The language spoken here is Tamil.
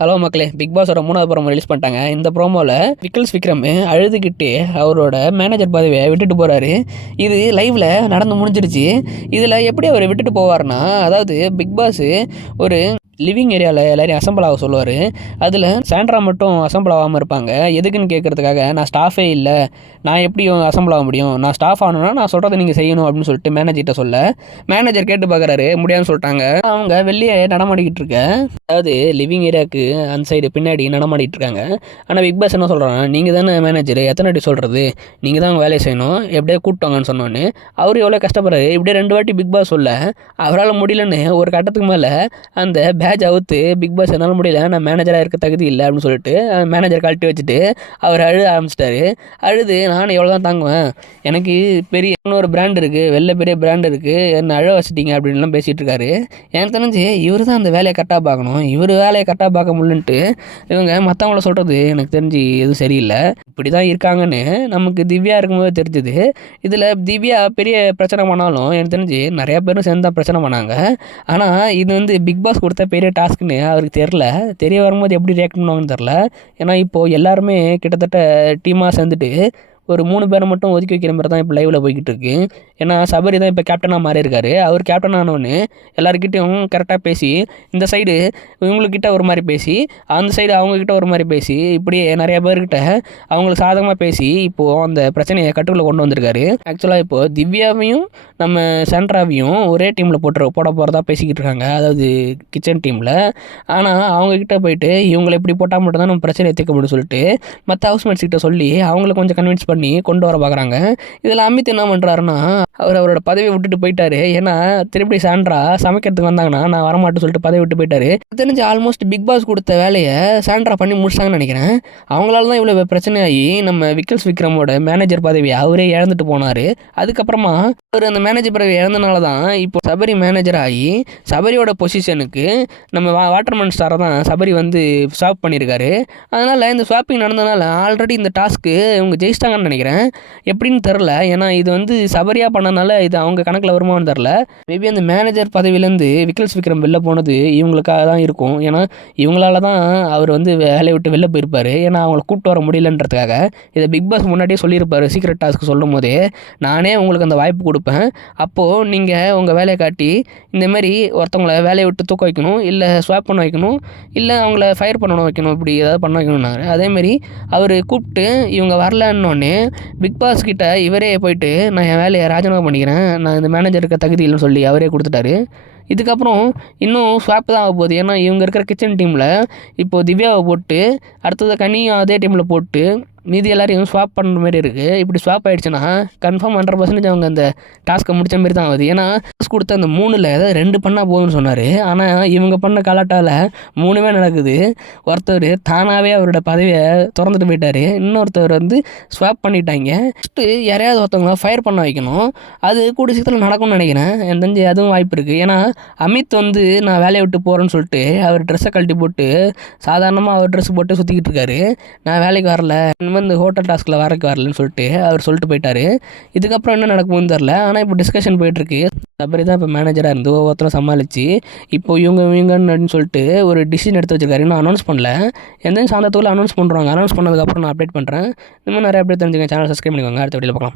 ஹலோ மக்களே, பிக் பாஸோட 3வது ப்ரோமோ ரிலீஸ் பண்ணிட்டாங்க. இந்த ப்ரோமோவில் விக்ரம் அழுதுகிட்டு அவரோட மேனேஜர் பதவியை விட்டுட்டு போகிறாரு. இது லைவில் நடந்து முடிஞ்சிருச்சு. இதில் எப்படி அவர் விட்டுட்டு போவார்னா, அதாவது பிக் பாஸ் ஒரு லிவிங் ஏரியாவில் எல்லோரையும் அசம்பிள் ஆக சொல்லுவார். அதில் சாண்ட்ரா மட்டும் அசம்பிள் ஆகாமல் இருப்பாங்க. எதுக்குன்னு கேட்குறதுக்காக, நான் ஸ்டாஃபே இல்லை, நான் எப்படி அசம்பிள் ஆக முடியும், நான் ஸ்டாஃப் ஆகணும்னா நான் சொல்கிறத நீங்கள் செய்யணும் அப்படின்னு சொல்லிட்டு மேனேஜர்கிட்ட சொல்ல, மேனேஜர் கேட்டு பார்க்குறாரு, முடியாதுன்னு சொல்லிட்டாங்க. அவங்க வெளியே நடமாடிக்கிட்டு இருக்க, அதாவது லிவிங் ஏரியாவுக்கு அந்த சைடு பின்னாடி நடமாடிட்டு இருக்காங்க. ஆனால் பிக் பாஸ் என்ன சொல்கிறாங்க, நீங்கள் தானே மேனேஜர், எத்தனை வாட்டி சொல்கிறது, நீங்கள் தான் வேலையை செய்யணும், எப்படியே கூப்பிட்டாங்கன்னு சொன்னோன்னு அவர் எவ்வளோ கஷ்டப்படுறாரு. இப்படியே 2 வாட்டி பிக் பாஸ் சொல்ல அவரால் முடியலன்னு ஒரு கட்டத்துக்கு மேலே அந்த பேட்ச் அவுத்து, பிக் பாஸ் என்னால் முடியல, நான் மேனேஜராக இருக்க தகுதி இல்லை அப்படின்னு சொல்லிட்டு மேனேஜர் கழட்டி வச்சுட்டு அவர் அழுத ஆரம்பிச்சிட்டாரு. அழுது, நான் எவ்வளோ தான் தாங்குவேன், எனக்கு பெரிய இன்னொரு பிராண்ட் இருக்குது, வெளில பெரிய பிராண்ட் இருக்குது, என்னை அழ வச்சிட்டிங்க அப்படின்லாம் பேசிகிட்டு இருக்காரு. எனக்கு தெரிஞ்சு இவர் தான் அந்த வேலையை கரெக்டாக பார்க்கணும், இவர் வேலையை கரெக்டாக பார்க்க முடியலன்ட்டு இவங்க மற்றவங்கள சொல்கிறது எனக்கு தெரிஞ்சு எதுவும் சரியில்லை. இப்படி தான் இருக்காங்கன்னு நமக்கு திவ்யா இருக்கும்போது தெரிஞ்சுது. இதில் திவ்யா பெரிய பிரச்சனை பண்ணாலும் எனக்கு தெரிஞ்சு நிறையா பேரும் சேர்ந்து தான் பிரச்சனை பண்ணாங்க. ஆனால் இது பிக் பாஸ் கொடுத்த பெரிய டாஸ்க்குன்னு அவருக்கு தெரிய வரும்போது எப்படி ரியாக்ட் பண்ணுவாங்கன்னு தெரில. ஏன்னா இப்போது எல்லாருமே கிட்டத்தட்ட டீமாக சேர்ந்துட்டு ஒரு 3 பேரை மட்டும் ஒதுக்கி வைக்கிற மாதிரி தான் இப்போ லைவில் போய்கிட்டு இருக்கு. ஏன்னா சபரி தான் இப்போ கேப்டனாக மாறி இருக்காரு. அவர் கேப்டன் ஆனவொன்னு எல்லாருக்கிட்டையும் கரெக்டாக பேசி, இந்த சைடு இவங்கக்கிட்ட ஒரு மாதிரி பேசி, அந்த சைடு அவங்கக்கிட்ட ஒரு மாதிரி பேசி, இப்படியே நிறையா பேர்கிட்ட அவங்களுக்கு சாதகமாக பேசி இப்போது அந்த பிரச்சனையை கட்டுக்குள்ளே கொண்டு வந்திருக்காரு. ஆக்சுவலாக இப்போது திவ்யாவையும் நம்ம சாண்ட்ராவையும் ஒரே டீமில் போட போகிறதா பேசிக்கிட்டு இருக்காங்க, அதாவது கிச்சன் டீமில். ஆனால் அவங்கக்கிட்ட போயிட்டு இவங்களை இப்படி போட்டால் மட்டும்தான் நம்ம பிரச்சனையை தீர்க்க முடியும்னு சொல்லிட்டு மற்ற ஹவுஸ்மேட்ஸ் கிட்ட சொல்லி அவங்கள கொஞ்சம் கன்வின்ஸ் பண்ணி கொண்டு வர பார்க்குறாங்க. இதில் அமித் என்ன பண்ணுறாருன்னா, அவரோட பதவியை விட்டுட்டு போயிட்டாரு. ஏன்னா திருப்பி சாண்ட்ரா சமைக்கிறதுக்கு வந்தாங்கன்னா நான் வரமாட்டேன்னு சொல்லிட்டு பதவி விட்டு போயிட்டாரு. தெரிஞ்சு ஆல்மோஸ்ட் பிக் பாஸ் கொடுத்த வேலையை சாண்ட்ரா பண்ணி முடிச்சாங்கன்னு நினைக்கிறேன். அவங்களால தான் இவ்வளோ பிரச்சனையாகி நம்ம விக்ரமோட மேனேஜர் பதவியை அவரே இழந்துட்டு போனார். அதுக்கப்புறமா அவர் அந்த மேனேஜர் பதவி இழந்தனால தான் இப்போ சபரி மேனேஜர் ஆகி சபரியோட பொசிஷனுக்கு நம்ம வாட்டர்மேன் ஸ்டாரை தான் சபரி ஸ்வாப் பண்ணியிருக்காரு. அதனால் இந்த ஸ்வாப்பிங் நடந்ததுனால ஆல்ரெடி இந்த டாஸ்க்கு இவங்க ஜெயிச்சிட்டாங்கன்னு நினைக்கிறேன். எப்படின்னு தெரில. ஏன்னா இது சபரியாக பண்ணனால இது அவங்க கணக்கில் வருமானு தெரில. மேபி அந்த மேனேஜர் பதவியிலேருந்து விக்ரம் வெளில போனது இவங்களுக்காக தான் இருக்கும். ஏன்னா இவங்களால தான் அவர் வேலையை விட்டு வெளில போயிருப்பார். ஏன்னா அவங்கள கூப்பிட்டு வர முடியலன்றதுக்காக. இதை பிக் பாஸ் முன்னாடியே சொல்லியிருப்பார். சீக்ரெட் டாஸ்க்கு சொல்லும் போதே, நானே உங்களுக்கு அந்த வாய்ப்பு கொடுப்பேன், அப்போது நீங்கள் உங்கள் வேலையை காட்டி இந்தமாரி ஒருத்தவங்களை வேலையை விட்டு தூக்க வைக்கணும், இல்லை ஸ்வாப் பண்ண வைக்கணும், இல்லை அவங்கள ஃபயர் பண்ணணும் வைக்கணும், இப்படி ஏதாவது பண்ண வைக்கணும்னாரு. அதேமாரி அவர் கூப்பிட்டு இவங்க வரலன்னொன்னே பிக் பாஸ் கிட்ட இவரே போயிட்டு, நான் என் வேலையை ராஜினாமா பண்ணிக்கிறேன், நான் இந்த மேனேஜருக்கு தகுதி இல்லைன்னு சொல்லி அவரே கொடுத்துட்டாரு. இதுக்கப்புறம் இன்னும் ஸ்வாப் தான் ஆக போகுது. ஏன்னா இவங்க இருக்கிற கிச்சன் டீமில் இப்போது திவ்யாவை போட்டு அடுத்தது கனியும் அதே டீமில் போட்டு மீதி எல்லாரையும் ஸ்வாப் பண்ணுற மாதிரி இருக்குது. இப்படி ஸ்வாப் ஆகிடுச்சுன்னா கன்ஃபார்ம் 100% அவங்க அந்த டாஸ்க்கை முடித்த மாதிரி தான் ஆகுது. ஏன்னா டாஸ்க் கொடுத்த அந்த 3ல் ஏதாவது 2 பண்ணால் போதும்னு சொன்னார். ஆனால் இவங்க பண்ண கலாட்டால் 3மே நடக்குது. ஒருத்தர் தானாகவே அவரோட பதவியை திறந்துட்டு போயிட்டார். இன்னொருத்தர் ஸ்வாப் பண்ணிட்டாங்க. ஃபஸ்ட்டு யாரையாவது ஒருத்தவங்கள ஃபயர் பண்ண வைக்கணும். அது கூடிய சீக்கிரத்தில் நடக்கும்னு நினைக்கிறேன். எனக்கு தெரிஞ்சு அதுவும் வாய்ப்பு இருக்குது. ஏன்னா அமித் நான் வேலையை விட்டு போகிறேன்னு சொல்லிட்டு அவர் ட்ரெஸ்ஸை கழட்டி போட்டு சாதாரணமாக அவர் ட்ரெஸ் போட்டு சுற்றிக்கிட்டு இருக்காரு. நான் வேலைக்கு வரல, இந்த ஹோட்டல் டாஸ்கில் வரலன்னு சொல்லிட்டு அவர் சொல்லிட்டு போயிட்டார். இதுக்கப்புறம் என்ன நடக்கும்னு தெரில. ஆனால் இப்போ டிஸ்கஷன் போயிட்டுருக்கு. சபரி தான் இப்போ மேனேஜராக இருந்து ஒவ்வொருத்தரும் சமாளித்து இப்போ இவங்கன்னு சொல்லிட்டு ஒரு டிசிஷன் எடுத்து வச்சிருக்காரு. இன்னும் அனௌன்ஸ் பண்ணல. எந்த சாயந்தரத்துக்குள்ள அனௌன்ஸ் பண்ணுறாங்க. அனௌன்ஸ் பண்ணதுக்கப்புறம் நான் அப்டேட் பண்ணுறேன். இந்த மாதிரி நிறைய அப்டேட் தெரிஞ்சுங்க. சேனல் சப்ஸ்கிரைப் பண்ணிக்கோங்க. அடுத்த வீடியோவில் பார்க்கலாம்.